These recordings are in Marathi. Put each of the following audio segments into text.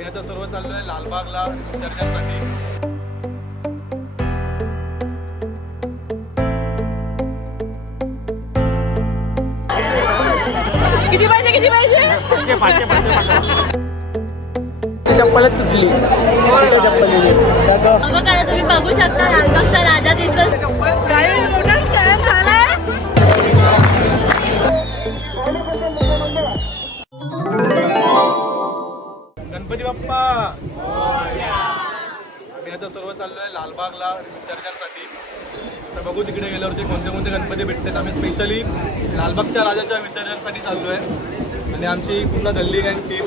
आम्ही आता सर्व चाललोय लालबागला विसर्जनसाठी. किती पाहिजे किती पाहिजे? चप्पलच तुटली. काय तुम्ही बघू शकता लालबागचा राजा दिसत. गणपती बाप्पा. आम्ही आता सर्व चाललोय लालबागला विसर्जनसाठी. तर बघू तिकडे गेल्यावरती कोणते कोणते गणपती भेटतात. आम्ही स्पेशली लालबागच्या राजाच्या विसर्जनासाठी चाललोय आणि आमची पूर्ण गल्ली गँग टीम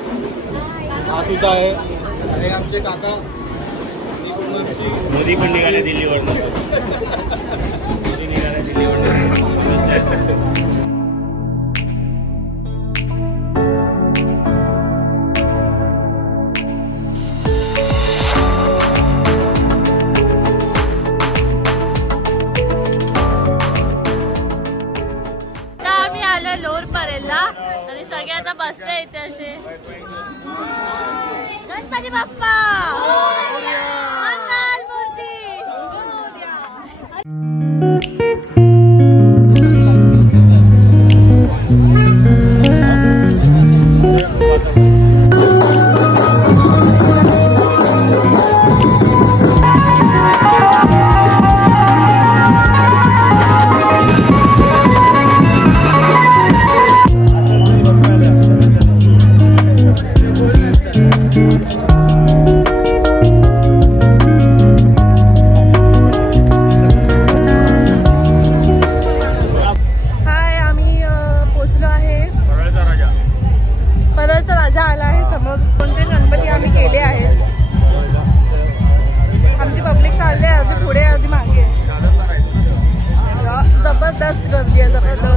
हा सुद्धा आहे आणि आमचे काका मोदी पण निघाले दिल्लीवर. मोदी निघाले दिल्लीवर. लोर परेलला आणि सगळे आता बसले इथे असे. गणपती बाप्पा मंगल मूर्ती. जबरदस्त गर्दी आहे, जबरदस्त.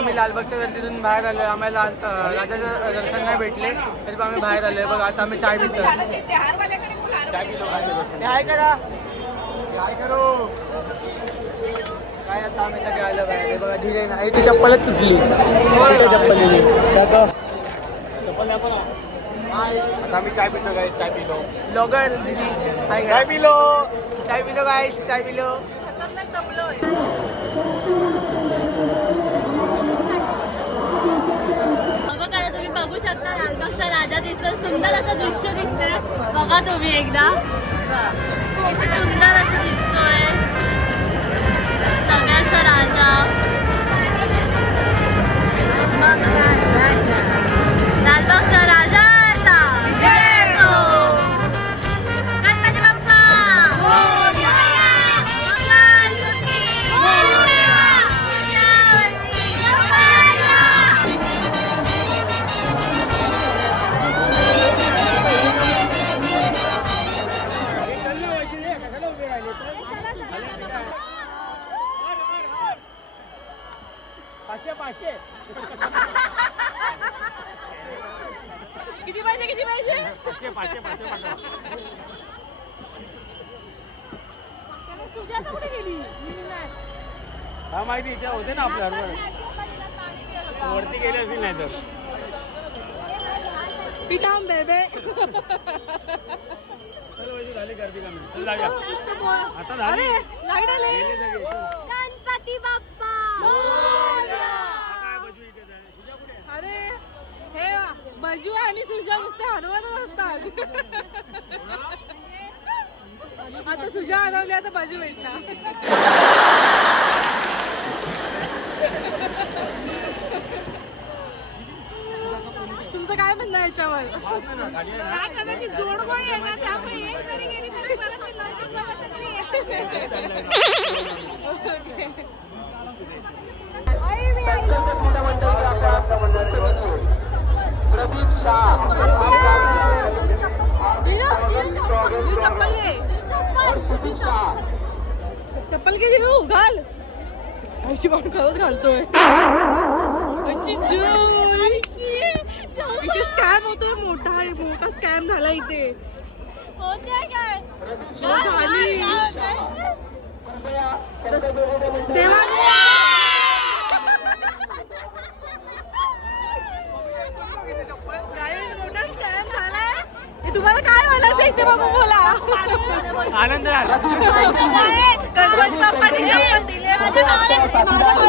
आम्ही लालबागच्या गर्दीतून बाहेर आलोय. आम्हाला राजाचं दर्शन नाही भेटले तरी पण आम्ही बाहेर आलोय. बघा आता आम्ही चाय पितोय. काय करा काय करू काय आता आम्ही सगळे आलो बाहेर. बघा धीरे नाही ती चप्पलच तुटली. चप्पल आता आम्ही चाय पितो गाईस. चाय पिलो लोगर दीदी चाय पिलो चाय पिलो गाईस चाय पिलो. खतरनाक दमलोय. सुंदर असं दृश्य दिसतंय. बघा तुम्ही एकदा किती सुंदर असं दिसतोय सगळ्यांचा राजा. लालबागचा राजा जय हो. गणपती बाप्पा मोरया. मंगलमूर्ती मोरया. विद्यावती मोरया. किती पाहिजे किती पाहिजे? सुजाता कुठे गेली? हा माहिती त्या होते ना आपल्या वरती गेले असतील नाही तर पिठाम बेबे. झाली गर्दी कमी आता झाली. गणपती बाप्पा. अरे हे बजू आणि सुजा नुसते हरवतच असतात. आता सुजा हरवली आता बजू भेटणार. तुमचं काय म्हणणं आहे याच्यावर? जोडगोळी आहे ना त्यामुळे एक जरी गेली तरी परत ती लॉजिक बघत तरी येते. चप्पल किती तू घाल. आईची पण खरंच घालतोय. इथे स्कॅम होतोय. मोठा स्कॅम झाला इथे. झाली तेव्हा मोठा स्कॅम झालाय. तुम्हाला काय म्हणायचं इथे बघू बोला. आनंद झाला.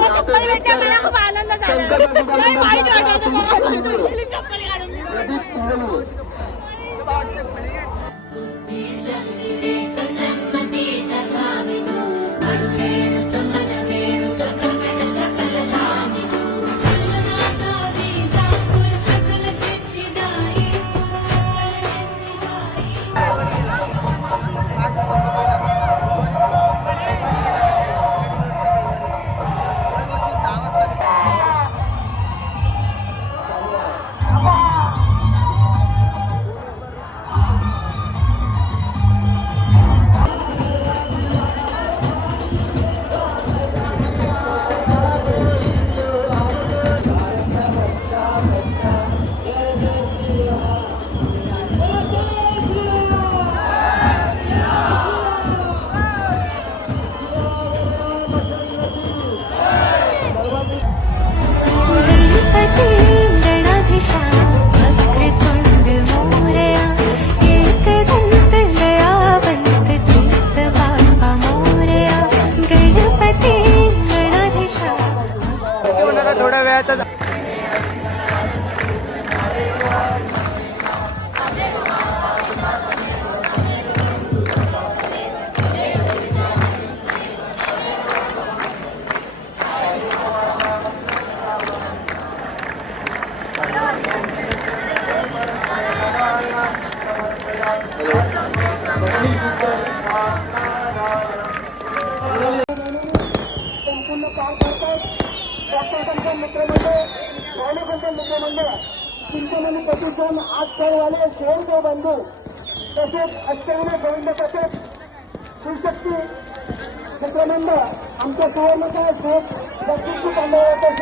चप्पल भेटल्या मला खूप आनंद झाला. वाईट वाटायचं चप्पल घालून. थोड्या वेळातच चिंतामणी प्रतिष्ठान आजकालवाले शेवदेव बंधू तसेच अष्टविनायक गोविंद तसेच शिवशक्ती मित्रमंडळ आमच्या सुवर्णकाळ शेख दक्षिणची मंडळाच्या